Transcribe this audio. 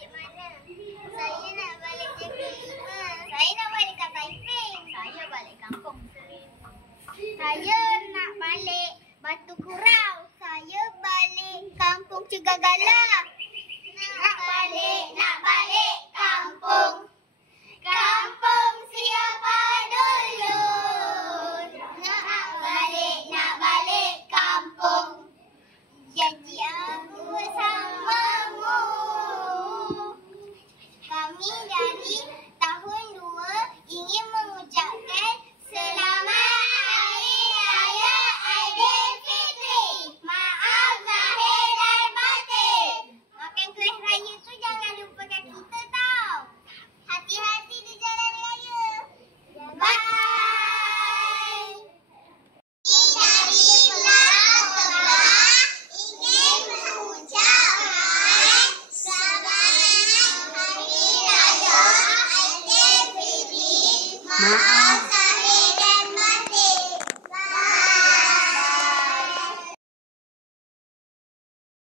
balik mana? Saya nak balik JK5. Saya nak balik kat Taiping. Saya balik kampung Seribu. Saya nak balik Batu Kurau. Saya balik kampung Cegagala. Nak balik kampung. Kampung siapa dulu? Nak balik kampung. Janji aku bersamamu. Kami dari tahun 2 ingin mengucapkan selamat Hari Raya Aidilfitri. Maaf zahir dan batin. Makan kuih raya tu jangan lupakan kita tau. Hati-hati di jalan raya. Bye. Dari Pulau Sabah ingin mengucapkan selamat Hari Raya Aidilfitri. Maaf